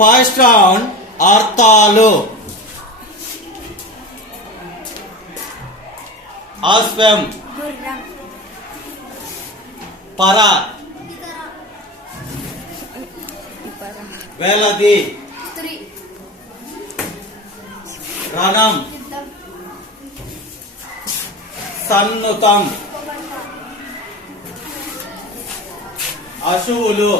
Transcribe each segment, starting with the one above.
First round అర్థాలు. అశ్వం, పర, వెలది, రణం, సన్నుతం, అశువులు,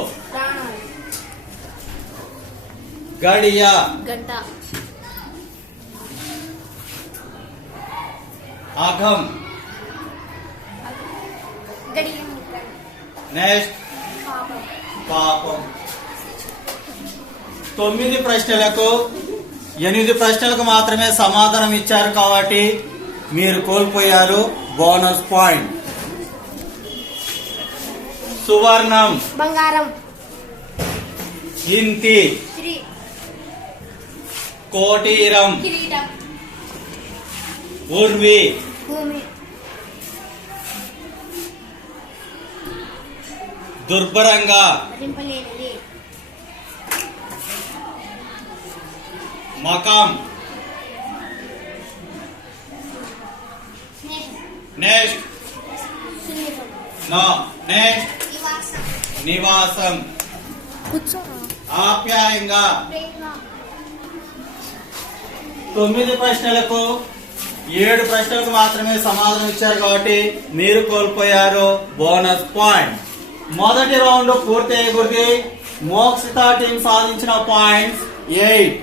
గడియ, గంట, అఘం, నెక్స్ట్ పాపం. 9 ప్రశ్నలకు 8 ప్రశ్నలకు మాత్రమే సమాధానం ఇచ్చారు కాబట్టి మీరు కోల్పోయారు బోనస్ పాయింట్. సువర్ణం, బంగారం, ఇంతి, కోటీరం, కిరీటం, ఉర్వి, భూమి, దుర్భరంగా, రింపలేనిది, మకాం, నెక్స్ట్ నెక్స్ట్ నివాసం, ఆప్యాయంగా. 9 ప్రశ్నలకు 7 ప్రశ్నలకు మాత్రమే సమాధానం ఇచ్చారు కాబట్టి మీరు కోల్పోయారు బోనస్ పాయింట్. మొదటి రౌండ్ పూర్తి అయ్యకూడదు. మోక్షిత టీం సాధించిన పాయింట్స్ 8,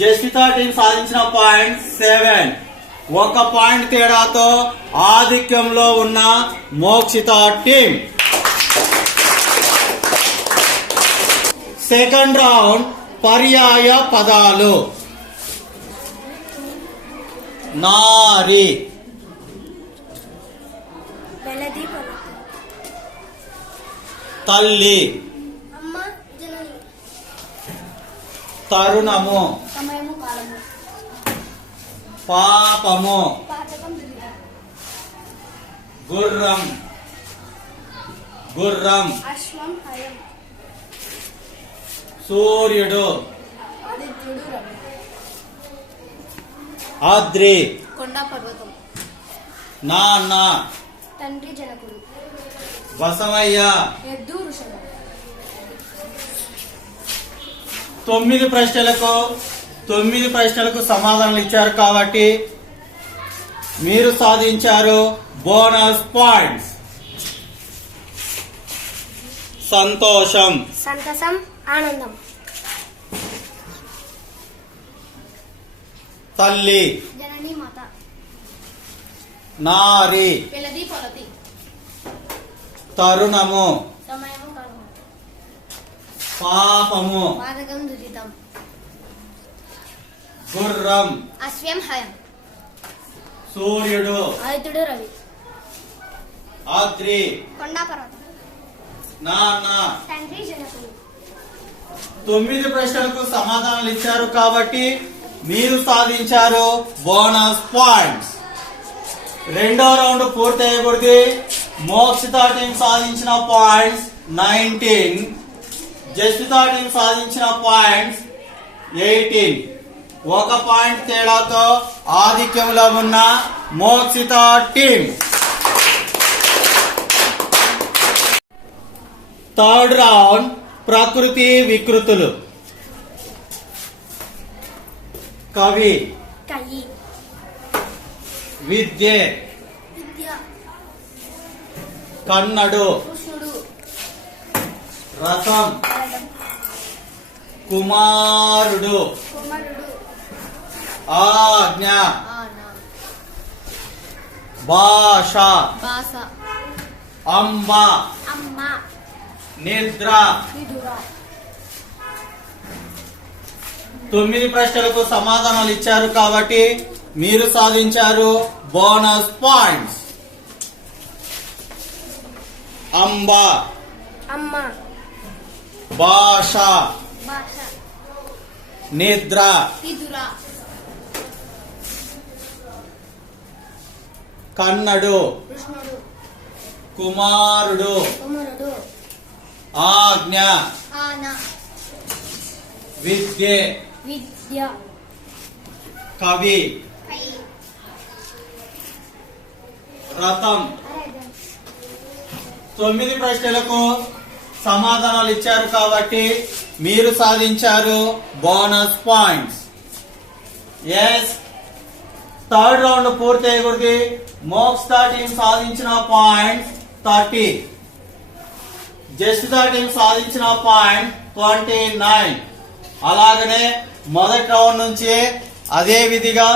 జస్టిత టీం సాధించిన పాయింట్స్ 7. 1 పాయింట్ తేడాతో ఆధిక్యంలో ఉన్న మోక్షిత టీం. సెకండ్ రౌండ్ పర్యాయ పదాలు. నారి, వెలది, తల్లి, అమ్మ, జనని, తరుణము, సమయము, కాలము, పాపము, పాతకం, దురితం, గుర్రం, గుర్రం, అశ్వం, హయం, సూర్యుడు, ఆదిత్యుడు, రవి, అద్రి, కొండ, పర్వతం, నాన్న, తండ్రి, జనకుడు, బసవయ్య. ఎద్దు, ఋషభం. 9 ప్రశ్నలకు సమాధానాలు ఇచ్చారు కాబట్టి మీరు సాధించారు బోనస్ పాయింట్స్. సంతోషం, సంతసం, ఆనందం, తల్లి, జనని, మాత, నారి, వెలది, పొలతి, తరుణము, సమయము, కాలము, పాపము, పాతకం, దురితం, గుర్రం, అశ్వం, హయం, సూర్యుడు, ఆదిత్యుడు, రవి, అద్రి, కొండ, పర్వతం, నాన్న. తండ్రి, జనకుడు. 9 ప్రశ్నలకు సమాధానాలు ఇచ్చారు కాబట్టి మీరు సాధించారు బోనస్ పాయింట్స్. రెండో రౌండ్ పూర్తి అయ్యకూడదు. మోక్షిత టీం సాధించిన పాయింట్స్ 19, జస్టిత టీం సాధించిన పాయింట్స్ 18. 1 పాయింట్ తేడాతో ఆధిక్యంలో ఉన్న మోక్షిత టీం. థర్డ్ రౌండ్ ప్రకృతి వికృతులు. కవి, కయి, విద్య, విద్య, కన్నడు, కృష్ణుడు, రథం, రథం, కుమారుడు, కుమారుడు, ఆజ్ఞ, ఆన, భాష, బాస, అంబ, అమ్మ, నిద్ర. విదుర. 9 ప్రశ్నలకు సమాధానాలు ఇచ్చారు కాబట్టి మీరు సాధించారు బోనస్ పాయింట్స్. అంబ, అమ్మ, భాష, భాష, నిద్ర, విదుర, కన్నడు, కృష్ణుడు, కుమారుడు, కుమారుడు, ఆజ్ఞ, ఆన, విద్యే విద్య కవి కై రథం 9 ప్రశ్నలకు సమాధానాలు ఇచ్చారు కాబట్టి మీరు సాధించారు bonus points. Yes, third round పూర్తి అయ్యేకొడికి మోక్స్తా టీం సాధించిన పాయింట్స్ 30, జస్ట్ టీం సాధించిన పాయింట్ 29. అలాగనే మొదటి రౌండ్ నుంచి అదే విధిగా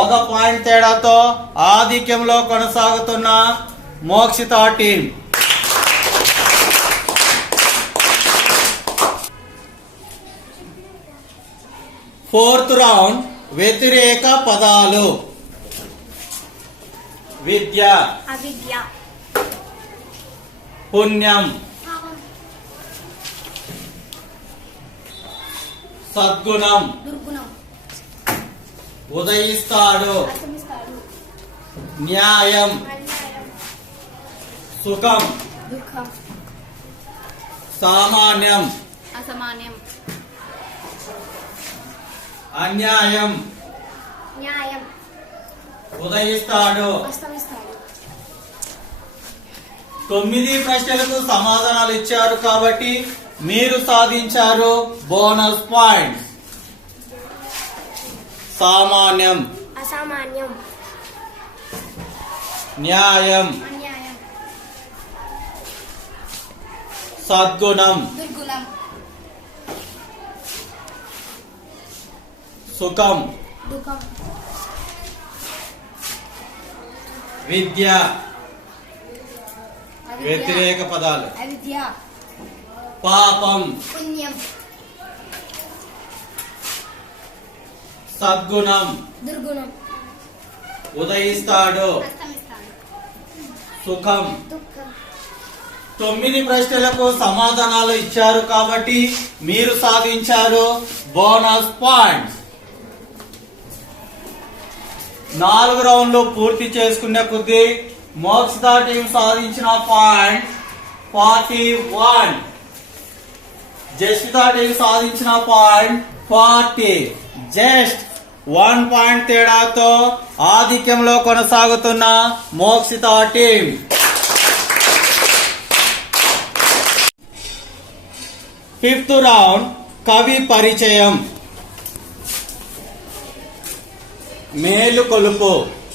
1 పాయింట్ తేడాతో ఆధిక్యంలో కొనసాగుతున్న మోక్షిత టీం. ఫోర్త్ రౌండ్ వ్యతిరేక పదాలు. విద్య అవిద్య పుణ్యం సద్గుణం దుర్గుణం ఉదయిస్తాడు అస్తమిస్తాడు న్యాయం అన్యాయం సుఖం దుఃఖం సామాన్యం అసమాన్యం అన్యాయం న్యాయం ఉదయిస్తాడు. అస్తమిస్తాడు 9 ప్రశ్నలకు సమాధానాలు ఇచ్చారు కాబట్టి మీరు సాధించారు బోనస్ పాయింట్స్. సామాన్యం అసామాన్యం న్యాయం అన్యాయం సద్గుణం దుర్గుణం సుఖం దుఃఖం విద్య వ్యతిరేక పదాలు. అవిద్య పాపం పుణ్యం సద్గుణం దుర్గుణం ఉదయిస్తాడు అస్తమిస్తాడు సుఖం. దుఃఖం 9 ప్రశ్నలకు సమాధానాలు ఇచ్చారు కాబట్టి మీరు సాధించారు బోనస్ పాయింట్స్. 4 రౌండ్లు పూర్తి చేసుకునే కొద్దీ మోక్షిత టీం సాధించిన పాయింట్ 41, జస్టిత టీం సాధించిన పాయింట్ 40. జస్ట్ 1 పాయింట్ తేడాతో ఆధిక్యంలో కొనసాగుతున్న మోక్షిత టీం. ఫిఫ్త్ రౌండ్ కవి పరిచయం. మేలు కొలుపు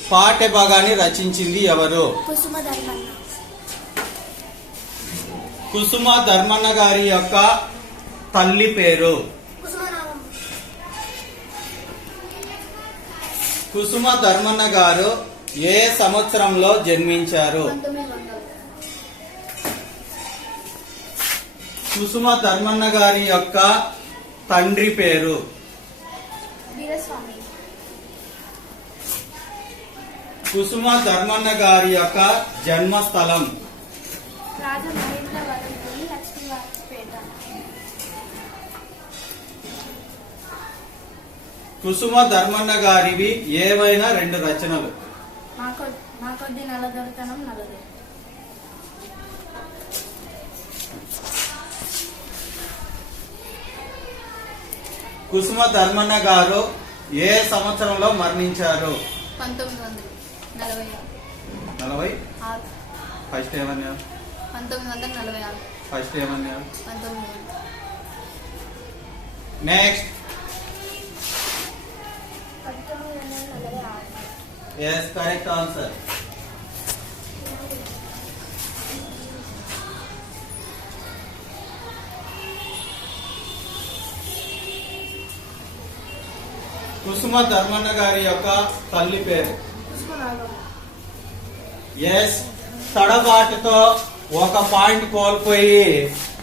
పాఠ్య భాగాన్ని రచించింది ఎవరు? కుసుమ ధర్మన్న కుసుమ ధర్మన్న గారి యొక్క తల్లి పేరు? కుసుమనామం కుసుమ ధర్మన్న గారు ఏ సంవత్సరంలో జన్మించారు? 1900 కుసుమ ధర్మన్న గారి యొక్క తండ్రి పేరు? వీరస్వామి కుసుమ ధర్మన్న గారి యొక్క జన్మస్థలం? రాజమహేంద్రవరంలోని లక్ష్మీవారిపేట కుసుమ ధర్మన్న గారివి ఏవైనా 2 రచనలు? మాకొద్ది నలదొరతనం నలదు కుసుమ ధర్మన్న గారు ఏ సంవత్సరంలో మరణించారు? 1946 ఫస్ట్ ఏమన్నారు? 1946 ఫస్ట్ ఏమన్నారు? 1900 next. 1946 yes, correct answer. Kusuma Dharmanna గారి యొక్క తల్లి పేరు? కుసుమనాగం ఎస్, తడబాటుతో 1 పాయింట్ కోల్పోయి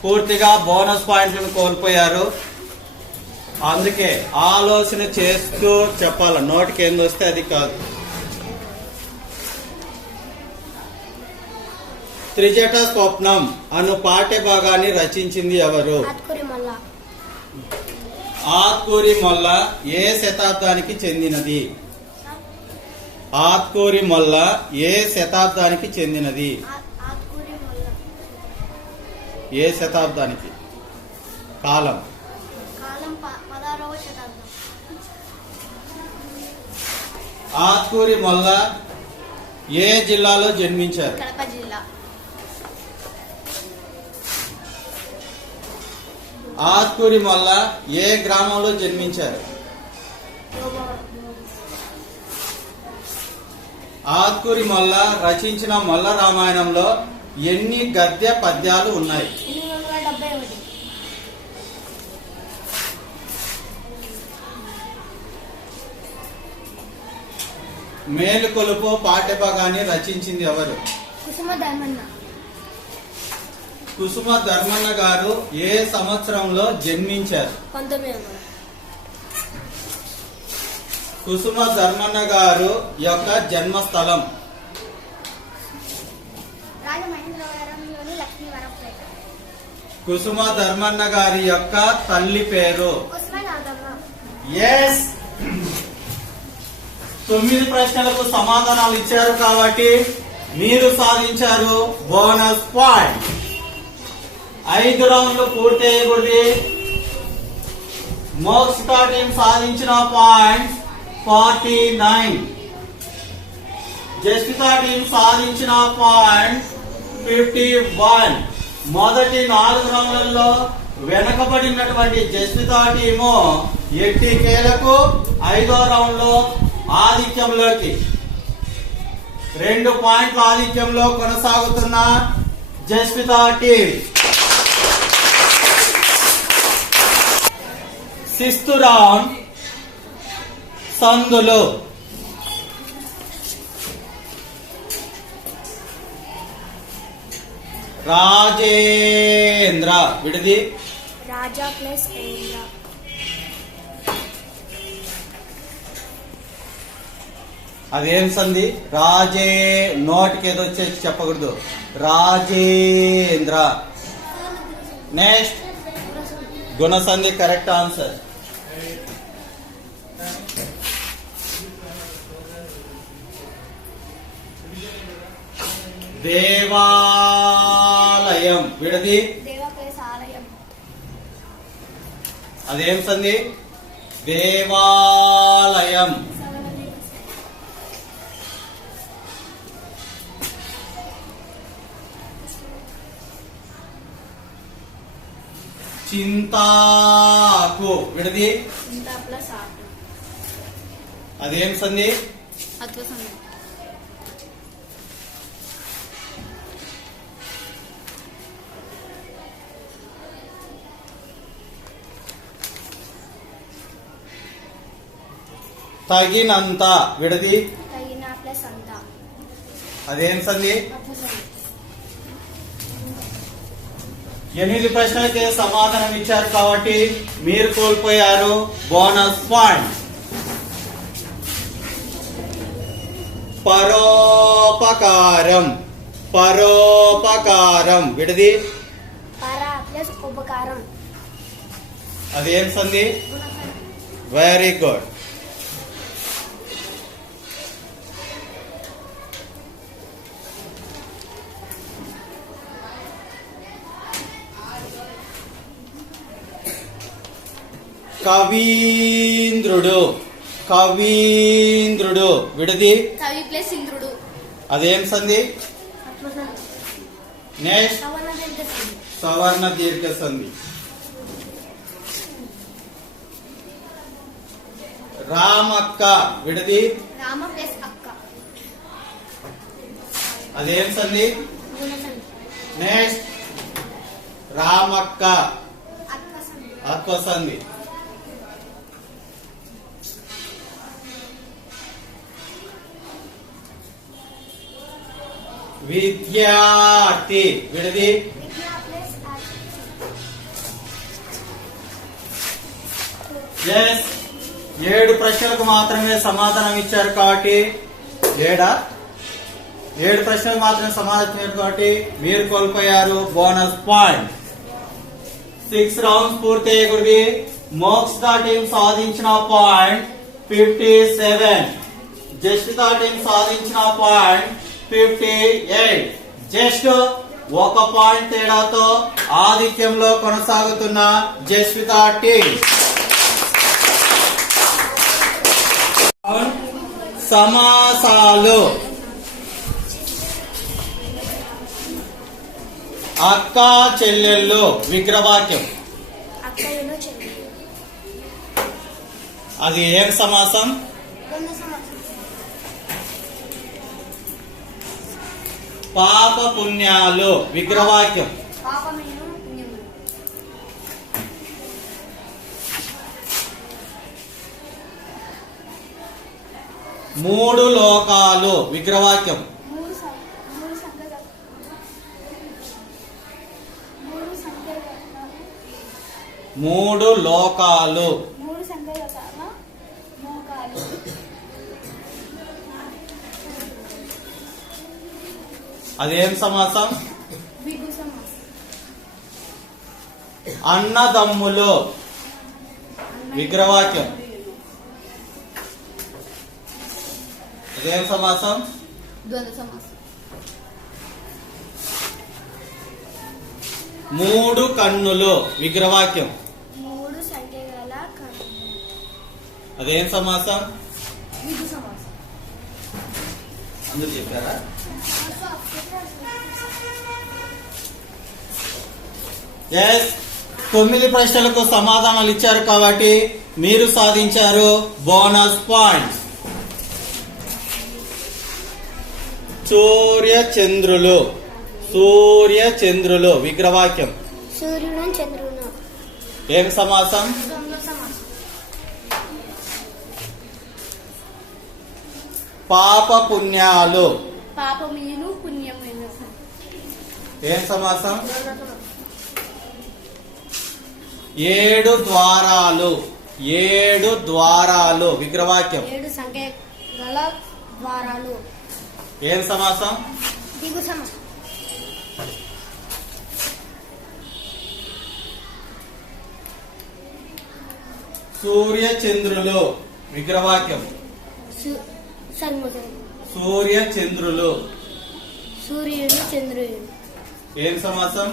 పూర్తిగా బోనస్ పాయింట్లను కోల్పోయారు. అందుకే ఆలోచన చేస్తూ చెప్పాల, నోటికి ఏంది వస్తే అది కాదు. త్రిజట స్వప్నం అను పాఠ్య భాగాన్ని రచించింది ఎవరు? ఆత్కూరి మల్ల ఆత్కూరి మొల్ల ఏ శతాబ్దానికి చెందినది? ఆత్కూరి మొల్ల ఏ శతాబ్దానికి చెందినది? ఆత్కూరి మల్ల ఏ శతాబ్దానికి? కాలం? కాలం క్రీస్తు 16వ శతాబ్దం. ఆత్కూరి మొల్ల ఏ జిల్లాలో జన్మించారు? కడప జిల్లా. ఆత్కూరి మొల్ల ఏ గ్రామంలో జన్మించారు? ఆత్కూరి మొల్ల రచించిన మొల్ల రామాయణంలో ఎన్ని గద్య పద్యాలు ఉన్నాయి? 871. మేలుకొలుపు పాఠ్యభాగాన్ని రచించింది ఎవరు? కుసుమ ధర్మన్న. కుసుమ ధర్మన్న గారు ఏ సంవత్సరంలో జన్మించారు? 1900. కుసుమ ధర్మన్న గారు యొక్క జన్మస్థలం? రాజమహేంద్రవరంలోని లక్ష్మీవరంపేట. కుసుమ ధర్మన్న గారి యొక్క తల్లి పేరు? ఉస్మానాగమ్మ. ఎస్. 9 ప్రశ్నలకు సమాధానాలు ఇచ్చారు కాబట్టి మీరు సాధించారు బోనస్ పాయింట్. 5 రౌండ్లు పూర్తయ్యకూడదు. మోక్షిత టీం సాధించిన పాయింట్ 49. జస్మిత టీం సాధించిన పాయింట్ 51. మొదటి 4 రౌండ్లలో వెనకబడినటువంటి జస్మిత టీము ఎట్టికేలకు 5వ రౌండ్ లో ఆధిక్యంలోకి 2 పాయింట్ల ఆధిక్యంలో కొనసాగుతున్న జస్మిత టీం. 6th రౌండ్ సందులు. రాజేంద్ర విడిది. రాజా ప్లస్ ఏంద్ర. అదేం సంధి? రాజే నోటికి ఏదో వచ్చేసి చెప్పకూడదు. రాజేంద్ర. నెక్స్ట్ గుణసంధి కరెక్ట్ ఆన్సర్. దేవాలయం విడది. దేవ ప్లస్ ఆలయం. అదేం సంధి? దేవాలయం. చింతాకు విడది. చింత ప్లస్ ఆకు. అదేం సంధి? అత్వసంధి. తగినంత విడది. తగిన ప్లస్ అంత. అదేం సంధి? అత్వసంధి. 8 ప్రశ్నలకే సమాధానం ఇచ్చారు కాబట్టి మీరు కోల్పోయారు బోనస్ పాయింట్. పరోపకారం. పరోపకారం విడది. పర ప్లస్ ఉపకారం. అదేం సంధి? Very good. కవీంద్రుడు. కవీంద్రుడు విడది. కవి ప్లస్ ఇంద్రుడు. అదేం సంధి? అత్వసంధి. నెక్స్ట్ సవర్ణ దీర్ఘ సంధి. సవర్ణ దీర్ఘ సంధి. రామక్క విడది. రామ ప్లస్ అక్క. అదేం సంధి? గుణసంధి. నెక్స్ట్ రామక్క అత్వసంధి. ఆత్మసంధి. విద్యార్థి విడది. విద్య ప్లస్ ఎస్. 7 ప్రశ్నలకు మాత్రమే సమాధానం ఇచ్చారు కాబట్టి 7 ప్రశ్నలకు మాత్రమే సమాధానం ఇచ్చారు కాబట్టి మీరు కోల్పోయారు బోనస్ పాయింట్. 6 రౌండ్స్ పూర్తయ్యకూడదు. మోక్షిత టీం సాధించిన పాయింట్ 57. జస్మిత టీం సాధించిన పాయింట్ 58. జస్ట్ 1 పాయింట్ తేడాతో ఆధిక్యంలో కొనసాగుతున్న జస్మిత టీం. సమాసాలు అక్క చెల్లెళ్ళు విగ్రహవాక్యం. అక్కయ్యలు చెల్లెలు. అది ఏం సమాసం? ద్వంద్వ సమాసం. పాప పుణ్యాలు విగ్రహవాక్యం. పాపమేను పుణ్యములు. మూడు లోకాలు విగ్రహవాక్యం. మూడు సంఖ్యలు. మూడు లోకాలు. మూడు సంఖ్యలు మోకాలు. అదేం సమాసం? విభు సమాసం. అన్నదమ్ములు విగ్రహవాక్యం. అదేం సమాసం? ద్వంద్వ సమాసం. మూడు కన్నులు విగ్రహవాక్యం. మూడు సంఖ్యల కన్నులు. అదేం సమాసం? విభు సమాసం. అందరూ చెప్పారా? ఎస్, 9 ప్రశ్నలకు సమాధానాలు ఇచ్చారు కాబట్టి మీరు సాధించారు బోనస్ పాయింట్స్. సూర్య చంద్రులు విగ్రహవాక్యం. సూర్యుడు చంద్రుడు. ఏం సమాసం? ద్వంద్వ సమాసం. పాప పుణ్యాలు. పాపమేను పుణ్యమేను. ఏం సమాసం? ద్వంద్వ సమాసం. 7 ద్వారాలు విగ్రహవాక్యం. 7 సంఖ్య గల ద్వారాలు. ఏం సమాసం? దిగు సమాసం. సూర్య చంద్రులు విగ్రహవాక్యం. సూర్య చంద్రులు. సూర్యుడు చంద్రుడు. ఏం సమాసం?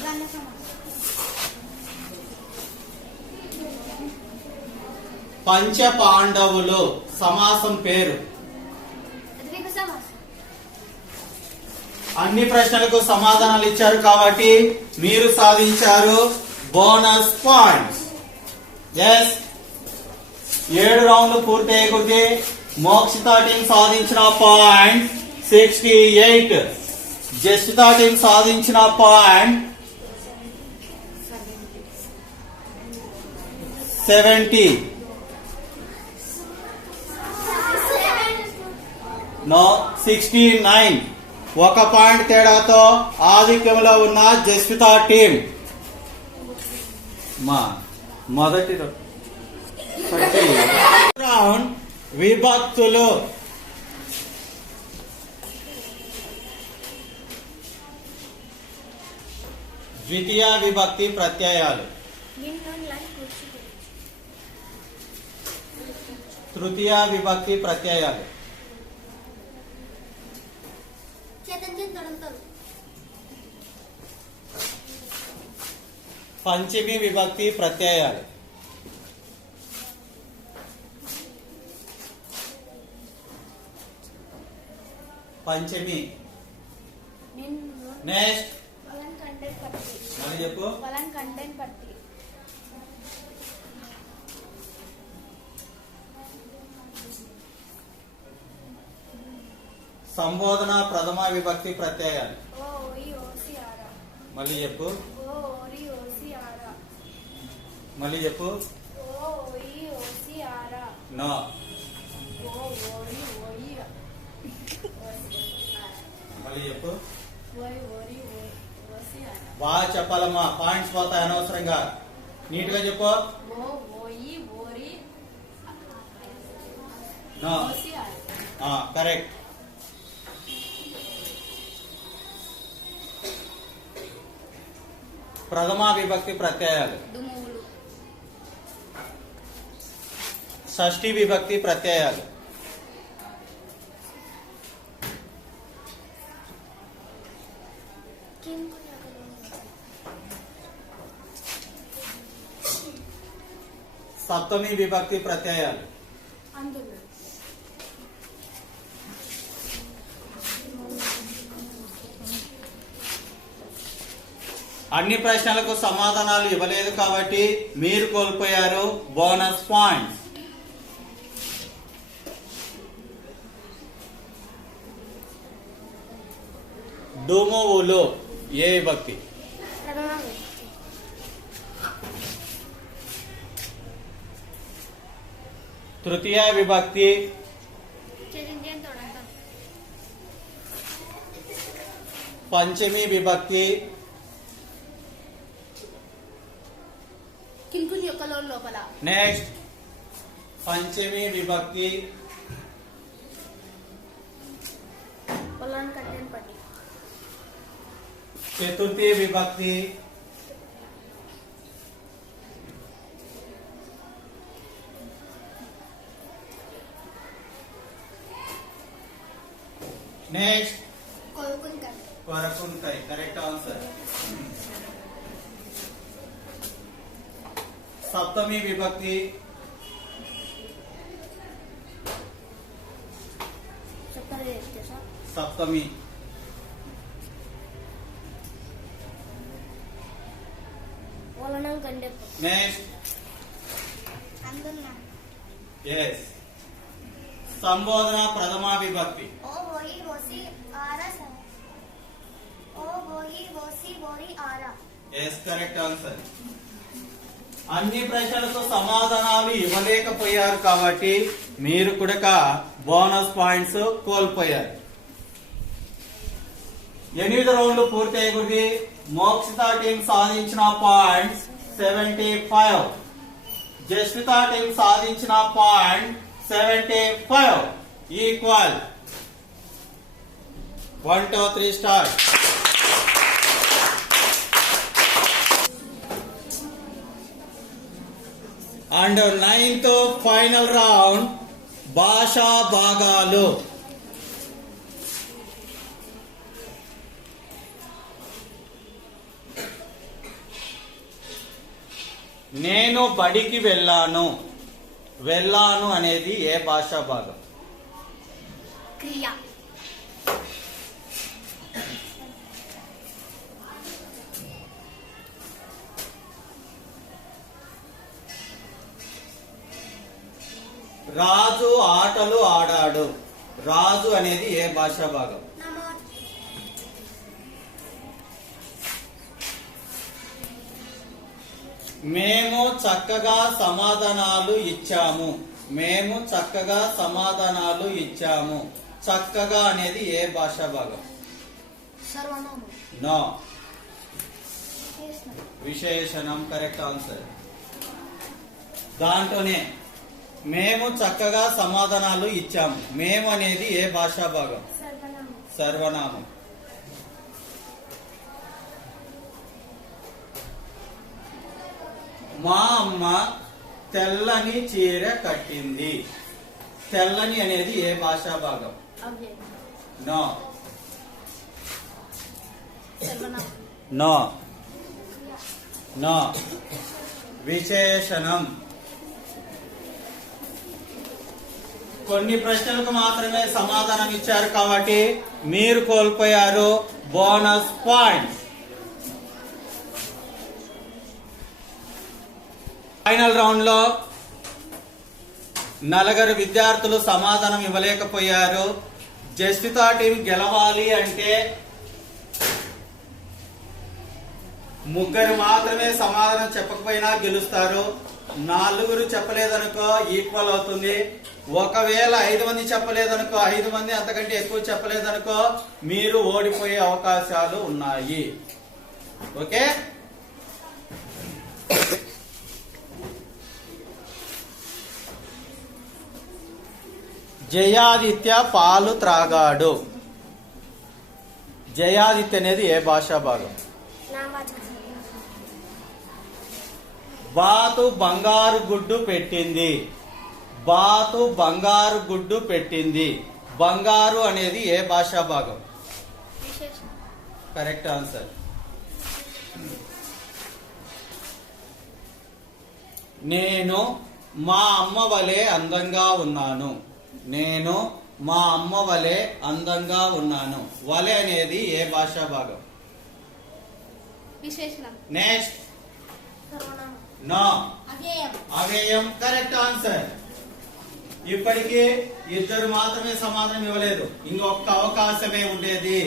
ద్వంద్వ సమాసం. పంచ పాండవులు సమాసం పేరు. ద్విగు సమాసం. అన్ని ప్రశ్నలకు సమాధానాలు ఇచ్చారు కాబట్టి మీరు సాధించారు బోనస్ పాయింట్స్. ఎస్, 7 రౌండ్లు పూర్తి అయ్యే మోక్షిత టీం సాధించిన పాయింట్ 68, జస్టిత టీం సాధించిన పాయింట్ 70. నో 69. 1 పాయింట్ తేడాతో ఆధిక్యంలో ఉన్న జస్విత టీం. మొదటి రౌండ్ విభక్తులు. ద్వితీయ విభక్తి ప్రత్యయాలు. తృతీయ విభక్తి ప్రత్యయాలు. పంచమి విభక్తి ప్రత్యయాలు. పంచమి. నెక్స్ట్ మళ్ళీ చెప్పు. సంబోధన ప్రథమ విభక్తి ప్రత్యయాలు. మళ్ళీ చెప్పు. మళ్ళీ చెప్పు. నో. మళ్ళీ చెప్పు. బాగా చెప్పాలమ్మా, పాయింట్స్ పోతాయి అనవసరంగా. నీట్ గా చెప్పు. నో. కరెక్ట్. ప్రథమ విభక్తి ప్రత్యయాలు. షష్ఠి విభక్తి ప్రత్యయాలు. సప్తమి విభక్తి ప్రత్యయాలు. అన్ని ప్రశ్నలకు సమాధానాలు ఇవ్వలేదు కాబట్టి మీరు కోల్పోయారు బోనస్ పాయింట్స్. డుమువులు ఏ విభక్తి? ప్రథమ విభక్తి. తృతీయ విభక్తి. పంచమి విభక్తి. కింకుని యొక్క లోపల. నెక్స్ట్ పంచమి విభక్తి. పొలాన్ని కట్టెని పట్టి. చతుర్థి విభక్తి. నెక్స్ట్ కొరకుంటాయి. Correct answer. సప్తమి విభక్తి. సప్తమి. నెక్స్ట్ ఎస్ సంబోధన ప్రథమ విభక్తి. Yes correct answer. అన్ని ప్రశ్నలకు సమాధానాలు ఇవ్వలేకపోయారు కాబట్టి మీరు కూడా బోనస్ పాయింట్స్ కోల్పోయారు. 8 రౌండ్లు పూర్తి అయ్యి మోక్షిత టీం సాధించిన పాయింట్స్ 75, జస్విత టీం సాధించిన point 75 equal. 1 2 3 start. And 9th final round భాషా భాగాలు. నేను బడికి వెళ్ళాను. వెళ్ళాను అనేది ఏ భాషా భాగం? క్రియ. రాజు ఆటలు ఆడాడు. రాజు అనేది ఏ భాషా భాగం? మేము చక్కగా సమాధానాలు ఇచ్చాము. మేము చక్కగా సమాధానాలు ఇచ్చాము. చక్కగా అనేది ఏ భాషా భాగం? సర్వనామం. నో, విశేషణం. Correct answer. దాంట్లోనే మేము చక్కగా సమాధానాలు ఇచ్చాము. మేము అనేది ఏ భాషా భాగం? సర్వనామం. మా అమ్మ తెల్లని చీర కట్టింది. తెల్లని అనేది ఏ భాషా భాగం? నో, నో, నో, విశేషణం. కొన్ని ప్రశ్నలకు మాత్రమే సమాధానం ఇచ్చారు కాబట్టి మీరు కోల్పోయారు బోనస్ పాయింట్స్. ఫైనల్ రౌండ్ లో 4 విద్యార్థులు సమాధానం ఇవ్వలేకపోయారు. జస్విత టీం గెలవాలి అంటే 3 మాత్రమే సమాధానం చెప్పకపోయినా గెలుస్తారు. 4 చెప్పలేదనుకో ఈక్వల్ అవుతుంది. ఒకవేళ 5 మంది చెప్పలేదనుకో, 5 మంది అంతకంటే ఎక్కువ చెప్పలేదనుకో మీరు ఓడిపోయే అవకాశాలు ఉన్నాయి. ఓకే, జయాదిత్య పాలు త్రాగాడు. జయాదిత్య అనేది ఏ భాషా భాగం? బాతు బంగారు గుడ్డు పెట్టింది. బాతు బంగారు గుడ్డు పెట్టింది. బంగారు అనేది ఏ భాషా భాగం? Correct answer. నేను మా అమ్మ వలె అందంగా ఉన్నాను. నేను మా అమ్మ వలె అందంగా ఉన్నాను. వలె అనేది ఏ భాషా భాగం? విశేషణం. నెక్స్ట్ సర్వనామం. నో. అవ్యయం. అవ్యయం కరెక్ట్ ఆన్సర్. ఇప్పటికీ ఇద్దరు మాత్రమే సమాధానం ఇవ్వలేదు, ఇంకొక అవకాశమే ఉండేది.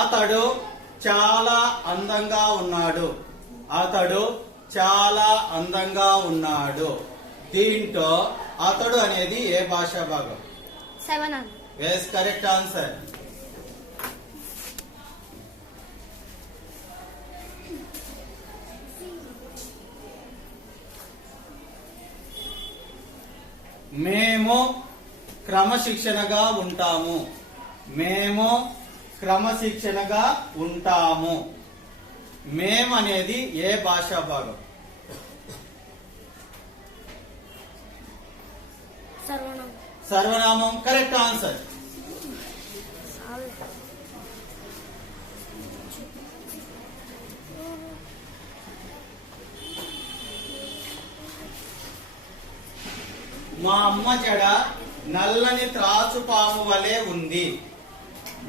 అతడు చాలా అందంగా ఉన్నాడు. అతడు చాలా అందంగా ఉన్నాడు. దీంట్లో అతడు అనేది ఏ భాషా భాగం? సర్వనామం. Yes correct answer. మేము క్రమశిక్షణగా ఉంటాము. మేము క్రమశిక్షణగా ఉంటాము. మేము అనేది ఏ భాషా భాగం? సర్వనామం. సర్వనామం కరెక్ట్ ఆన్సర్. మా అమ్మ జడ నల్లని త్రాచుపాము వలె ఉంది.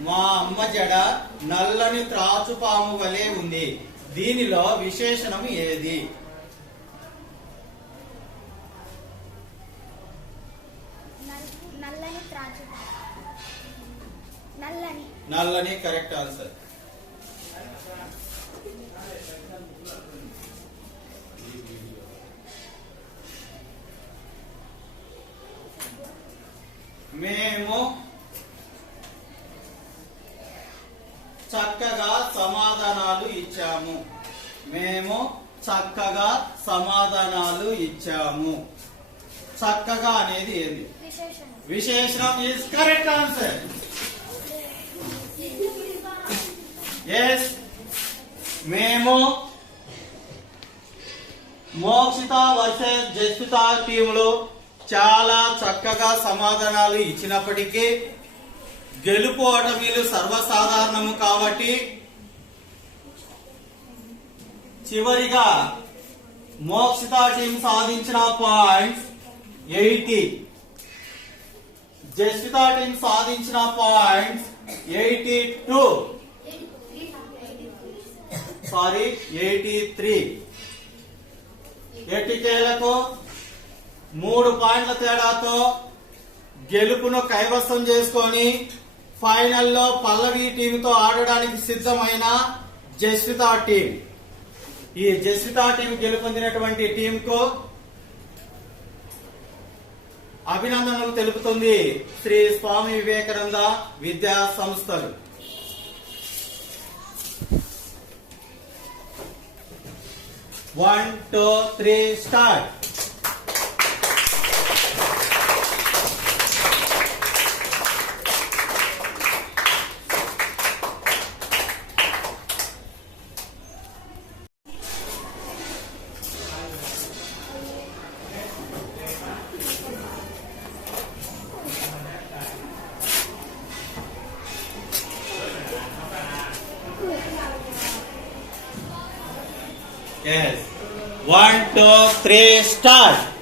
మా అమ్మ జడ నల్లని త్రాచుపాము వలె ఉంది. దీనిలో విశేషణం ఏది? నల్లని త్రాచు. నల్లని. నల్లని కరెక్ట్ ఆన్సర్. మేము చక్కగా సమాధానాలు ఇచ్చాము. మేము చక్కగా సమాధానాలు ఇచ్చాము. చక్కగా అనేది ఏంది? విశేషణం. విశేషణం ఈజ్ కరెక్ట్ ఆన్సర్. ఎస్, మేము మోక్షిత వర్సెస్ జస్విత టీంలో చాలా చక్కగా సమాధానాలు ఇచ్చినప్పటికీ గెలుపు ఓటమిలు సర్వసాధారణము కాబట్టి చివరిగా మోక్షిత టీం సాధించిన పాయింట్స్ 80, జస్విత టీం సాధించిన పాయింట్స్ 82, 83. ఎటికేలకు 3 పాయింట్ల తేడాతో గెలుపును కైవసం చేసుకొని ఫైనల్లో పల్లవి టీంతో ఆడడానికి సిద్ధమైన జస్విత టీం. ఈ జస్విత టీం గెలుపొందినటువంటి టీంకు అభినందనలు తెలుపుతుంది శ్రీ స్వామి వివేకానంద విద్యా సంస్థలు. One, two, three, start. Yes. 1, 2, 3, start.